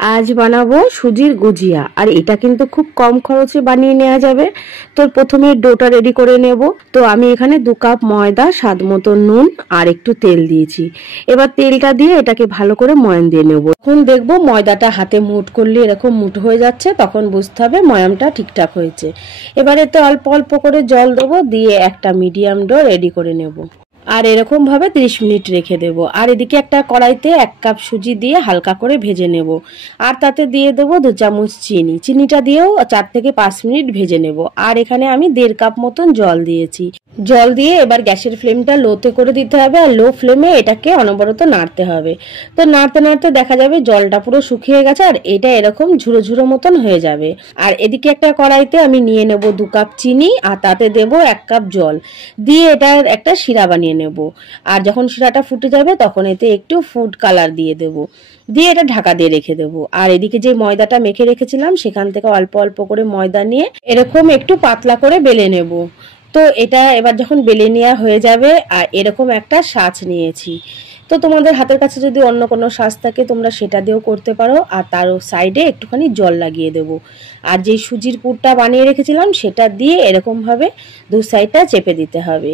আজ বানাবো সুজির গুজিয়া। আর এটা কিন্তু খুব কম খরচে বানিয়ে নেওয়া যাবে। তো প্রথমে ডোটা রেডি করে নেব। তো আমি এখানে 2 কাপ ময়দা, স্বাদ মতো নুন আর একটু তেল দিয়েছি। এবার তেলটা দিয়ে এটাকে ভালো করে ময়ান দিয়ে নেব। এখন দেখবো ময়দাটা হাতে মুঠ করলে এরকম মুঠ হয়ে যাচ্ছে, তখন বুঝতে হবে ময়ামটা ঠিকঠাক হয়েছে। এবার এতে অল্প অল্প করে জল দেবো, দিয়ে একটা মিডিয়াম ডো রেডি করে নেব। আর এরকম ভাবে 30 মিনিট রেখে দেব। আর এদিকে একটা কড়াইতে 1 কাপ সুজি দিয়ে হালকা করে ভেজে নেব। আর তাতে দিয়ে দেবো 2 চামচ চিনি। চিনিটা দিয়েও 4 থেকে 5 মিনিট ভেজে নেব। আর এখানে আমি 1.5 কাপ মতন জল দিয়েছি। জল দিয়ে এবার গ্যাসের ফ্লেমটা লোতে করে দিতে হবে, আর লো ফ্লেমে এটাকে অনবরত নাড়তে হবে। তো নাড়তে নাড়তে দেখা যাবে জলটা পুরো শুকিয়ে গেছে, আর এটা এরকম ঝুরো ঝুরো মতন হয়ে যাবে। আর এদিকে একটা কড়াইতে আমি নিয়ে নেব 2 কাপ চিনি, আর তাতে দেব 1 কাপ জল দিয়ে এটার একটা শিরা বানিয়ে নেব। আর যখন শিরাটা ফুটে যাবে তখন এতে একটু ফুড কালার দিয়ে দেব, দিয়ে এটা ঢাকা দিয়ে রেখে দেব। আর এদিকে যে ময়দাটা মেখে রেখেছিলাম সেখান থেকে অল্প অল্প করে ময়দা নিয়ে এরকম একটু পাতলা করে বেলে নেব। তো এটা এবার যখন বেলে নেওয়া হয়ে যাবে, আর এরকম একটা সাজ নিয়েছি। তো তোমাদের হাতের কাছে যদি অন্য কোনো সাজ থাকে তোমরা সেটা দিয়েও করতে পারো। আর তার সাইডে একটুখানি জল লাগিয়ে দেবো। আর যেই সুজির পুরটা বানিয়ে রেখেছিলাম সেটা দিয়ে এরকমভাবে 2 সাইডটা চেপে দিতে হবে।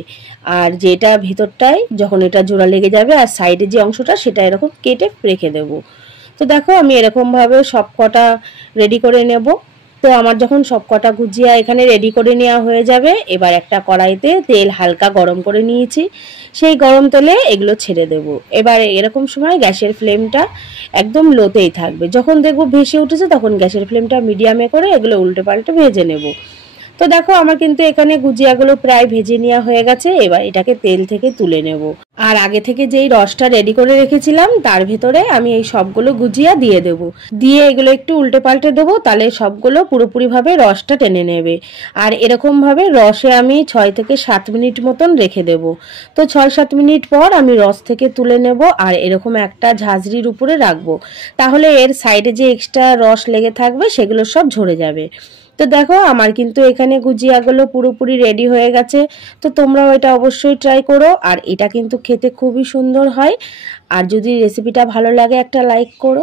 আর যেটা ভেতরটায় যখন এটা জোড়া লেগে যাবে আর সাইডে যে অংশটা সেটা এরকম কেটে রেখে দেবো। তো দেখো আমি এরকমভাবে সব কটা রেডি করে নেব। তো আমার যখন সব কটা গুজিয়া এখানে রেডি করে নেওয়া হয়ে যাবে, এবার একটা কড়াইতে তেল হালকা গরম করে নিয়েছি। সেই গরম তেলে এগুলো ছেড়ে দেব। এবার এরকম সময় গ্যাসের ফ্লেমটা একদম লোতেই থাকবে। যখন দেখবো ভেসে উঠেছে তখন গ্যাসের ফ্লেমটা মিডিয়ামে করে এগুলো উল্টে পাল্টে ভেজে নেব। তো দেখো আমার কিন্তু এখানে গুজিয়াগুলো প্রায় ভেজে নেওয়া হয়ে গেছে। এবার এটাকে তেল থেকে তুলে নেব। আর আগে থেকে যেই রসটা রেডি করে রেখেছিলাম তার ভেতরে আমি এই সবগুলো গুজিয়া দিয়ে দেব। দিয়ে এগুলো একটু উল্টে পাল্টে দেবো, তাহলে সবগুলো পুরোপুরিভাবে রসটা টেনে নেবে। আর এরকমভাবে রসে আমি 6 থেকে 7 মিনিট মতন রেখে দেব। তো 6-7 মিনিট পর আমি রস থেকে তুলে নেব, আর এরকম একটা ঝাঁঝরির উপরে রাখবো। তাহলে এর সাইডে যে এক্সট্রা রস লেগে থাকবে সেগুলো সব ঝরে যাবে। তো দেখো আমার কিন্তু এখানে গুজিয়াগুলো পুরোপুরি রেডি হয়ে গেছে। তো তোমরাও এটা অবশ্যই ট্রাই করো। আর এটা কিন্তু খেতে খুবই সুন্দর হয়। আর যদি রেসিপিটা ভালো লাগে একটা লাইক করো।